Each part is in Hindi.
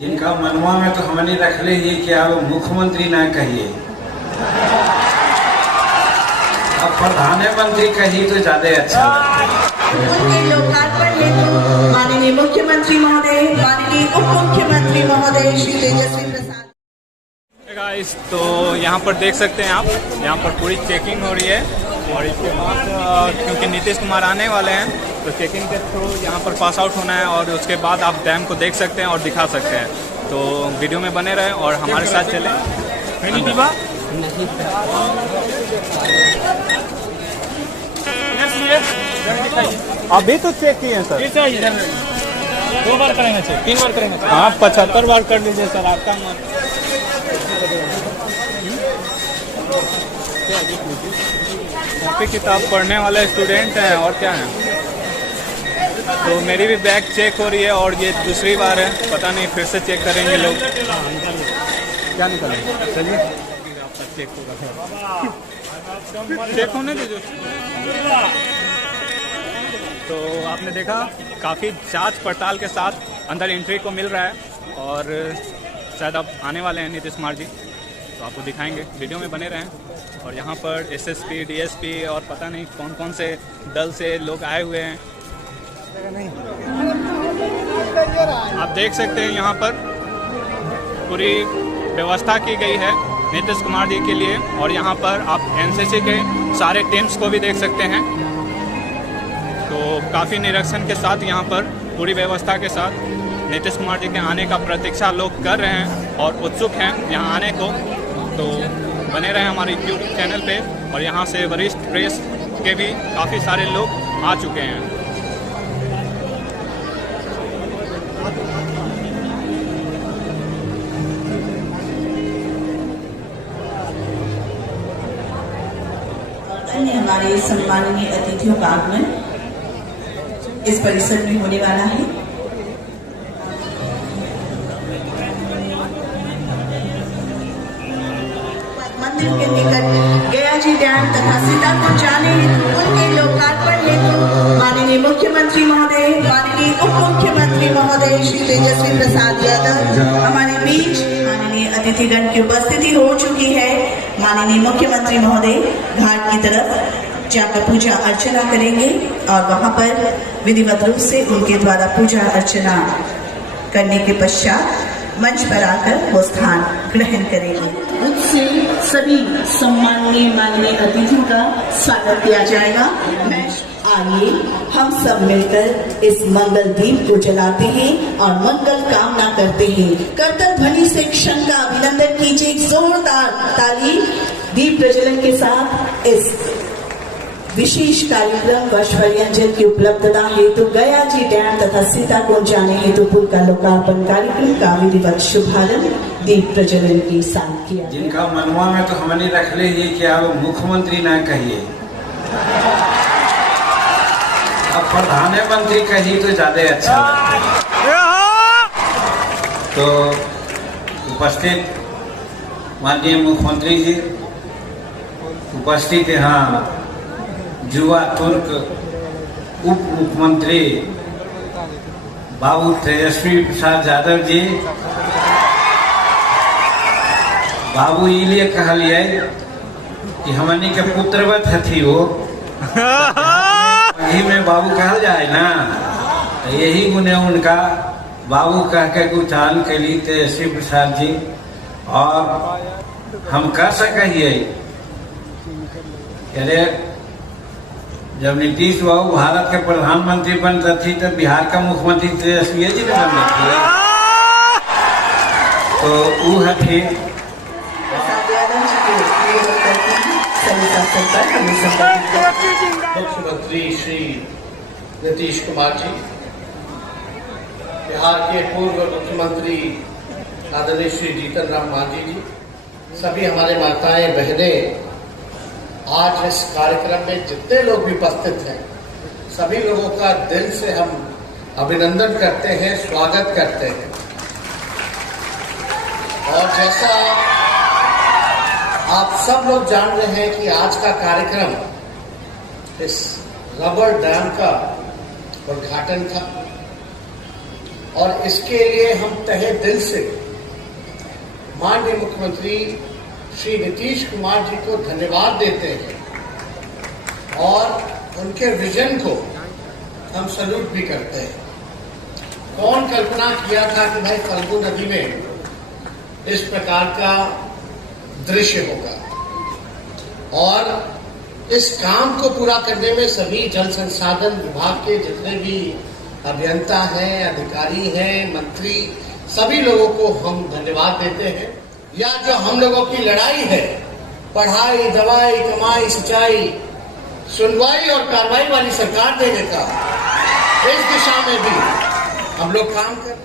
जिनका मनवा में तो हमने रख ले ही कि अब मुख्यमंत्री ना कहिए, अब प्रधानमंत्री कही तो ज्यादा अच्छा। उनके लोकार्पण हेतु माननीय मुख्यमंत्री महोदय, माननीय उप मुख्यमंत्री महोदय श्री तेजस्वी प्रसाद। गाइस, तो यहाँ पर देख सकते हैं आप, यहाँ पर पूरी चेकिंग हो रही है और इसके बाद क्योंकि नीतीश कुमार आने वाले हैं तो चेकिंग के थ्रू यहाँ पर पास आउट होना है और उसके बाद आप डैम को देख सकते हैं और दिखा सकते हैं। तो वीडियो में बने रहें और हमारे साथ चलें। अभी तो चेक किए हैं सर, 2 बार करेंगे सर, 3 बार करेंगे सर। आप 75 बार कर लीजिए सर, आपका मन। कॉपी किताब पढ़ने वाले स्टूडेंट हैं और क्या है। तो मेरी भी बैग चेक हो रही है और ये दूसरी बार है, पता नहीं फिर से चेक करेंगे लोग। क्या निकलेगा, चलिए आपका चेक होगा, चेक होने दीजिए। तो आपने देखा काफ़ी जांच पड़ताल के साथ अंदर एंट्री को मिल रहा है और शायद अब आने वाले हैं नीतीश कुमार जी, तो आपको दिखाएंगे, वीडियो में बने रहें। और यहाँ पर एसएसपी, डीएसपी और पता नहीं कौन कौन से दल से लोग आए हुए हैं। आप देख सकते हैं यहाँ पर पूरी व्यवस्था की गई है नीतीश कुमार जी के लिए। और यहाँ पर आप एनसीसी के सारे टीम्स को भी देख सकते हैं। तो काफ़ी निरीक्षण के साथ यहाँ पर पूरी व्यवस्था के साथ नीतीश कुमार जी के आने का प्रतीक्षा लोग कर रहे हैं और उत्सुक हैं यहाँ आने को। तो बने रहें हमारे यूट्यूब चैनल पे। और यहाँ से वरिष्ठ प्रेस के भी काफ़ी सारे लोग आ चुके हैं। अन्य हमारे सम्माननीय अतिथियों का आगमन इस परिसर में होने वाला है। मंदिर के निकट गया जी डैम तथा सीतापुर जाने उनके लोकार्पण हेतु माननीय मुख्यमंत्री महोदय, माननीय उप मुख्यमंत्री महोदय श्री तेजस्वी प्रसाद यादव हमारे बीच माननीय अतिथिगण की उपस्थिति हो चुकी है। माननीय मुख्यमंत्री महोदय घाट की तरफ जाकर पूजा अर्चना करेंगे और वहां पर विधिवत रूप से उनके द्वारा पूजा अर्चना करने के पश्चात मंच पर आकर वो स्थान ग्रहण करेंगे। उससे सभी सम्माननीय माननीय अतिथियों का स्वागत किया जाएगा। आइए हम सब मिलकर इस मंगल दीप को जलाते हैं और मंगल कामना करते हैं। करतल ध्वनि से क्षण का अभिनंदन कीजिए, जोरदार ताली। दीप प्रज्वलन के साथ इस विशेष कार्यक्रम वर्षभर की उपलब्धता हेतु गया जी डैम तथा सीताकुंड जाने हेतु पुल का लोकार्पण कार्यक्रम का विधिवत शुभारंभ दीप प्रज्वलन के साथ किया। जिनका मनवा में तो हमने रख ले ही कि अब मुख्यमंत्री ना कहिए, अब प्रधानमंत्री कही तो ज्यादा अच्छा। तो उपस्थित माननीय मुख्यमंत्री जी, उपस्थित यहाँ युवा तुर्क उप मुख्यमंत्री बाबू तेजस्वी प्रसाद यादव जी। बाबू इलिए कहलिए कि हमनी के पुत्रवत हथी हो, यही में बाबू कहल जाए ना, तो यही गुण है उनका। बाबू कह के उच्चारण के लिए तेजस्वी प्रसाद जी। और हम कह सकिए, अरे जब नीतीश बाबू भारत के प्रधानमंत्री बनता थी तो बिहार का मुख्यमंत्री तेजस्वी जी ने बन थे, तो वो हथी। मुख्यमंत्री श्री नीतीश कुमार जी, बिहार के पूर्व मुख्यमंत्री आदरणीय श्री जीतन राम मांझी जी, सभी हमारे माताएं बहनें, आज इस कार्यक्रम में जितने लोग भी उपस्थित हैं, सभी लोगों का दिल से हम अभिनंदन करते हैं, स्वागत करते हैं। और जैसा आप सब लोग जान रहे हैं कि आज का कार्यक्रम इस रबर डैम का उद्घाटन था और इसके लिए हम तहे दिल से माननीय मुख्यमंत्री श्री नीतीश कुमार जी को धन्यवाद देते हैं और उनके विजन को हम सैल्यूट भी करते हैं। कौन कल्पना किया था कि भाई फल्गु नदी में इस प्रकार का दृश्य होगा, और इस काम को पूरा करने में सभी जल संसाधन विभाग के जितने भी अभियंता हैं, अधिकारी हैं, मंत्री, सभी लोगों को हम धन्यवाद देते हैं। या जो हम लोगों की लड़ाई है, पढ़ाई, दवाई, कमाई, सिंचाई, सुनवाई और कार्रवाई वाली सरकार देने का, इस दिशा में भी हम लोग काम कर रहे हैं।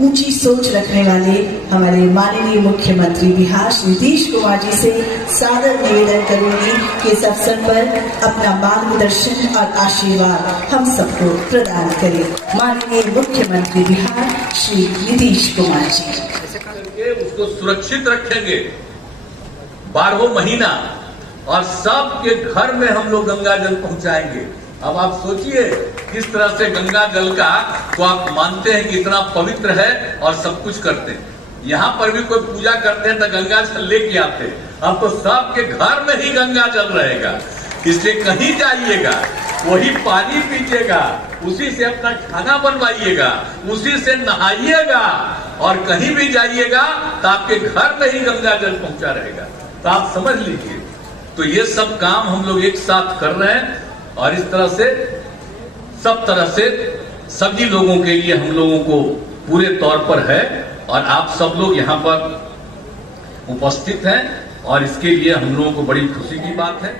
ऊंची सोच रखने वाले हमारे माननीय मुख्यमंत्री बिहार श्री नीतीश कुमार जी से सादर निवेदन करूंगी कि इस अवसर पर अपना मार्गदर्शन और आशीर्वाद हम सबको प्रदान करें। माननीय मुख्यमंत्री बिहार श्री नीतीश कुमार जी उसको सुरक्षित रखेंगे 12 महीना, और सबके घर में हम लोग गंगा जल पहुंचाएंगे। अब आप सोचिए किस तरह से गंगा जल का को आप मानते हैं कि इतना पवित्र है और सब कुछ करते हैं। यहाँ पर भी कोई पूजा करते हैं तो गंगा जल लेके आते हैं। अब तो सबके घर में ही गंगा जल रहेगा, इसलिए कहीं जाइएगा वही पानी पीजिएगा, उसी से अपना खाना बनवाइएगा, उसी से नहाइएगा, और कहीं भी जाइएगा तो आपके घर में ही गंगा जल पहुंचा रहेगा। तो आप समझ लीजिए, तो ये सब काम हम लोग एक साथ कर रहे हैं, और इस तरह से सब तरह से सभी लोगों के लिए हम लोगों को पूरे तौर पर है, और आप सब लोग यहाँ पर उपस्थित हैं, और इसके लिए हम लोगों को बड़ी खुशी की बात है।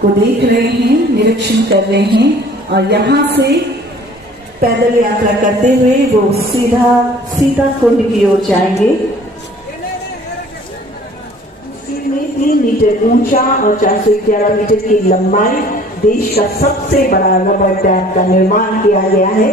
को देख रहे हैं, निरीक्षण कर रहे हैं, और यहाँ से पैदल यात्रा करते हुए वो सीधा सीता कुंड की ओर जाएंगे। 3 मीटर ऊंचा और 411 मीटर की लंबाई, देश का सबसे बड़ा रबर डैम का निर्माण किया गया है।